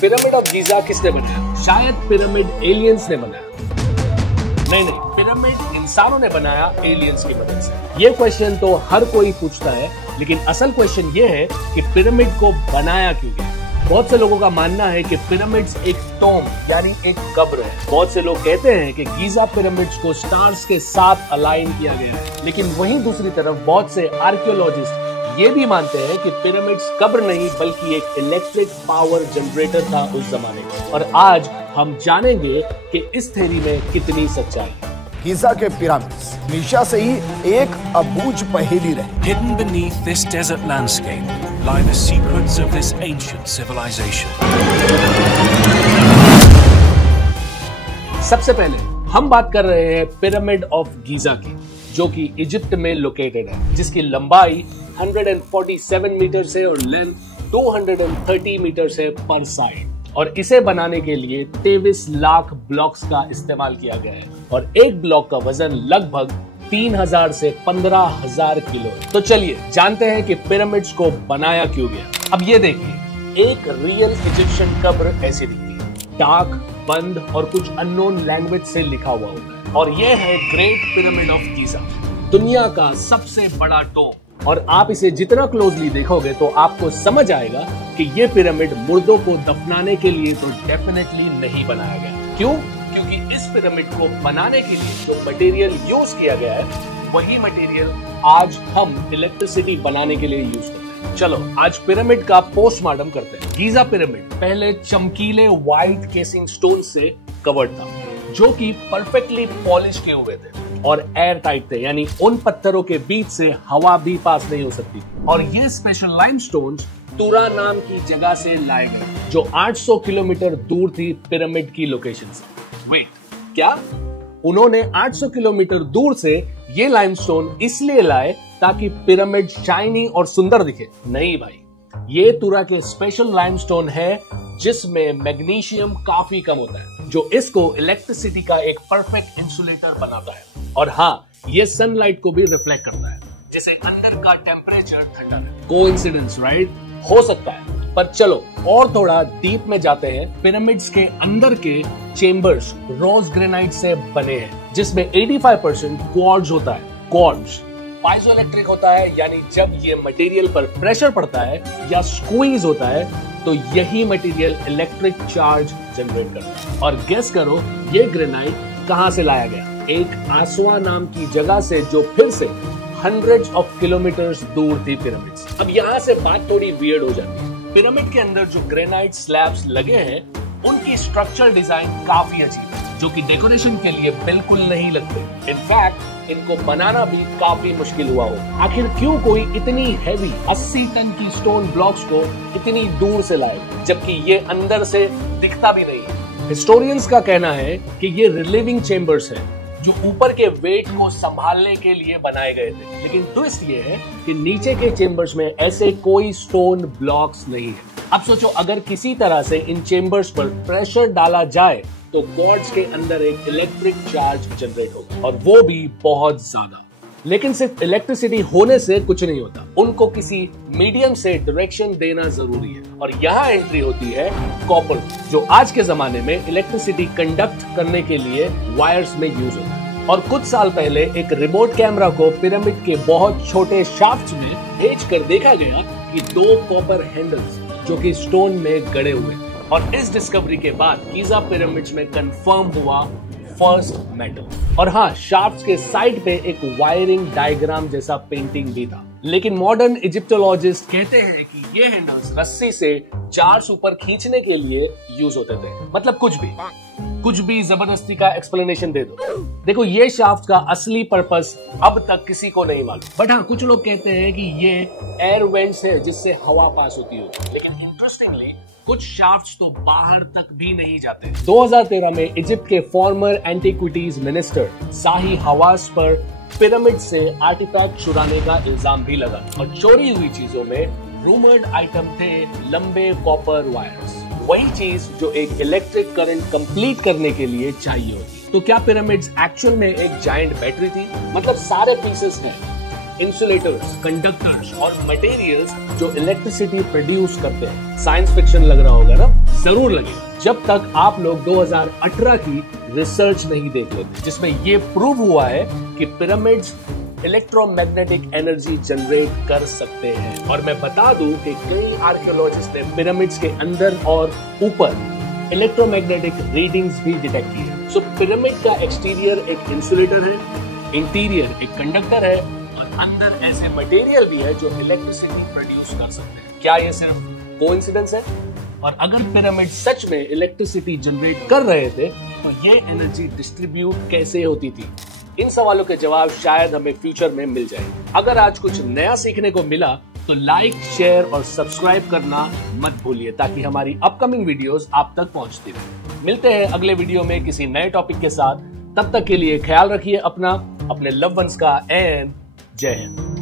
Pyramid of Giza किसने बनाया? शायद पिरामिड एलियंस ने बनाया। नहीं, पिरामिड इंसानों ने बनाया एलियंस की मदद से। ये क्वेश्चन तो हर कोई पूछता है, लेकिन असल क्वेश्चन ये है कि पिरामिड को बनाया क्यों गया। बहुत से लोगों का मानना है कि पिरामिड्स एक टॉम यानी एक कब्र है। बहुत से लोग कहते हैं कि गीजा पिरामिड्स को स्टार्स के साथ अलाइन किया गया है, लेकिन वहीं दूसरी तरफ बहुत से आर्कियोलॉजिस्ट ये भी मानते हैं कि पिरामिड्स कब्र नहीं बल्कि एक इलेक्ट्रिक पावर जनरेटर था उस जमाने में। और आज हम जानेंगे कि इस थ्योरी में कितनी सच्चाई है। गीजा के पिरामिड्स हमेशा से ही एक अबूझ पहेली रहे। Hidden beneath this desert landscape lie the secrets of this ancient civilization. सबसे पहले हम बात कर रहे हैं पिरामिड ऑफ गीजा की, जो कि इजिप्ट में लोकेटेड है, जिसकी लंबाई 147 मीटर से और लेंथ 230 मीटर से पर साइड। और इसे बनाने के लिए 23 लाख ब्लॉक्स का इस्तेमाल किया गया है और एक ब्लॉक का वजन लगभग 3000 से 15000 किलो है। तो चलिए जानते हैं कि पिरामिड्स को बनाया क्यों गया। अब ये देखिए, एक रियल इजिप्शियन कब्र ऐसी दिखती है, डार्क, बंद और कुछ अननोन लैंग्वेज से लिखा हुआ होता है। और यह है ग्रेट पिरामिड ऑफ गीजा, दुनिया का सबसे बड़ा डोम। और आप इसे जितना क्लोजली देखोगे तो आपको समझ आएगा कि ये पिरामिड मुर्दों को दफनाने के लिए तो डेफिनेटली नहीं बनाया गया। क्यों? क्योंकि इस पिरामिड को बनाने के लिए जो मटेरियल यूज किया गया है, वही मटेरियल आज हम इलेक्ट्रिसिटी बनाने के लिए यूज करते हैं। चलो आज पिरामिड का पोस्टमार्टम करते हैं। गीजा पिरामिड पहले चमकीले व्हाइट केसिंग स्टोन से कवर्ड था, जो कि परफेक्टली पॉलिश किए हुए थे और एयर टाइट थे, यानी उन पत्थरों के बीच से हवा भी पास नहीं हो सकती। और ये स्पेशल लाइमस्टोन्स तुरा नाम की जगह से लाए गए, जो 800 किलोमीटर दूर थी पिरामिड की लोकेशन से। वेट, क्या उन्होंने 800 किलोमीटर दूर से ये लाइमस्टोन इसलिए लाए ताकि पिरामिड शाइनी और सुंदर दिखे? नहीं भाई, ये तुरा के स्पेशल लाइमस्टोन है जिसमें मैग्नीशियम काफी कम होता है, जो इसको इलेक्ट्रिसिटी का एक परफेक्ट इंसुलेटर बनाता है। और हाँ, ये सनलाइट को भी रिफ्लेक्ट करता है, जिससे अंदर का टेम्परेचर ठंडा रहे। Coincidence, right? हो सकता है, पर चलो और थोड़ा डीप में जाते हैं। पिरामिड्स के अंदर के चेम्बर्स रोज ग्रेनाइट से बने हैं, जिसमें 85% क्वार्ट्ज होता है। क्वार्ट्ज पाइजोइलेक्ट्रिक होता है, यानी जब ये मटेरियल पर प्रेशर पड़ता है या स्क्वीज होता है तो यही मटेरियल इलेक्ट्रिक चार्ज जनरेट करता है। और गेस करो ये ग्रेनाइट कहां से लाया गया? एक आसवा नाम की जगह से, जो फिर से हंड्रेड्स ऑफ किलोमीटर्स दूर थी पिरामिड्स। अब यहाँ से बात थोड़ी वियर्ड हो जाती है। पिरामिड के अंदर जो ग्रेनाइट स्लैब्स लगे हैं, उनकी स्ट्रक्चरल डिजाइन काफी अजीब है, जो कि डेकोरेशन के लिए बिल्कुल नहीं लगते। इनफैक्ट इनको बनाना भी काफी मुश्किल हुआ हो। आखिर क्यों कोई इतनी हैवी 80 टन की स्टोन ब्लॉक्स को इतनी दूर से लाए, जबकि ये अंदर से दिखता भी नहीं है? हिस्टोरियंस का कहना है कि ये रिलीविंग चेम्बर्स हैं, जो ऊपर के वेट को संभालने के लिए बनाए गए थे। लेकिन ट्विस्ट ये है कि नीचे के चेम्बर्स में ऐसे कोई स्टोन ब्लॉक्स नहीं है। अब सोचो, अगर किसी तरह से इन चेम्बर्स पर प्रेशर डाला जाए तो क्वार्ट्ज के अंदर एक इलेक्ट्रिक चार्ज जनरेट होगा, और वो भी बहुत ज्यादा। लेकिन सिर्फ इलेक्ट्रिसिटी होने से कुछ नहीं होता, उनको किसी मीडियम से डायरेक्शन देना जरूरी है। और यहाँ एंट्री होती है कॉपर, जो आज के जमाने में इलेक्ट्रिसिटी कंडक्ट करने के लिए वायर्स में यूज होता है। और कुछ साल पहले एक रिमोट कैमरा को पिरामिड के बहुत छोटे शाफ्ट में भेजकर देखा गया कि 2 कॉपर हैंडल्स जो कि स्टोन में गड़े हुए। और इस डिस्कवरी के बाद गीजा पिरामिड्स में कंफर्म हुआ फर्स्ट मेटल। और हाँ, शाफ्ट के साइड पे एक वायरिंग डायग्राम जैसा पेंटिंग भी था। लेकिन मॉडर्न इजिप्टोलॉजिस्ट कहते हैं कि ये हैंडल्स रस्सी से जार्स ऊपर खींचने के लिए यूज होते थे। मतलब कुछ भी जबरदस्ती का एक्सप्लेनेशन दे दो। देखो, ये शाफ्ट का असली पर्पस अब तक किसी को नहीं मालूम, बट हाँ, कुछ लोग कहते हैं कि ये एयर वेंट्स है जिससे हवा पास होती है। लेकिन इंटरेस्टिंगली कुछ शाफ्ट्स तो बाहर तक भी नहीं जाते। 2013 में इजिप्ट के फॉर्मर एंटीक्विटीज मिनिस्टर शाही हवास पर पिरामिड से आर्टिफैक्ट चुराने का इल्जाम भी लगा। और चोरी हुई चीजों में रूमर्ड आइटम थे लंबे कॉपर वायर्स, वही चीज जो एक इलेक्ट्रिक करंट कंप्लीट करने के लिए चाहिए होती। तो क्या पिरामिड्स एक्चुअल में एक जायंट बैटरी थी? मतलब सारे पीसेस हैं, इंसुलेटर्स, कंडक्टर्स और मटेरियल्स जो इलेक्ट्रिसिटी प्रोड्यूस करते हैं। साइंस फिक्शन लग रहा होगा ना? जरूर लगेगा जब तक आप लोग 2018 की रिसर्च नहीं देख लेते, जिसमें यह प्रूव हुआ है कि पिरामिड्स इलेक्ट्रोमैग्नेटिक एनर्जी जनरेट कर सकते हैं। और मैं बता दूं कि कई आर्कियोलॉजिस्ट ने पिरामिड्स के अंदर और ऊपर इलेक्ट्रोमैग्नेटिक रीडिंग्स भी डिटेक्ट की है। सो पिरामिड का एक्सटीरियर एक इंसुलेटर है, इंटीरियर एक कंडक्टर है और अंदर ऐसे मटेरियल भी है जो इलेक्ट्रिसिटी प्रोड्यूस कर सकते हैं। क्या ये सिर्फ कोइंसिडेंस है? और अगर पिरामिड सच में इलेक्ट्रिसिटी जनरेट कर रहे थे तो ये एनर्जी डिस्ट्रीब्यूट कैसे होती थी? इन सवालों के जवाब शायद हमें फ्यूचर में मिल जाए। अगर आज कुछ नया सीखने को मिला तो लाइक, शेयर और सब्सक्राइब करना मत भूलिए ताकि हमारी अपकमिंग वीडियोस आप तक पहुंचती रहे। मिलते हैं अगले वीडियो में किसी नए टॉपिक के साथ। तब तक के लिए ख्याल रखिए अपना, अपने लव वंस का, एंड जय हिंद।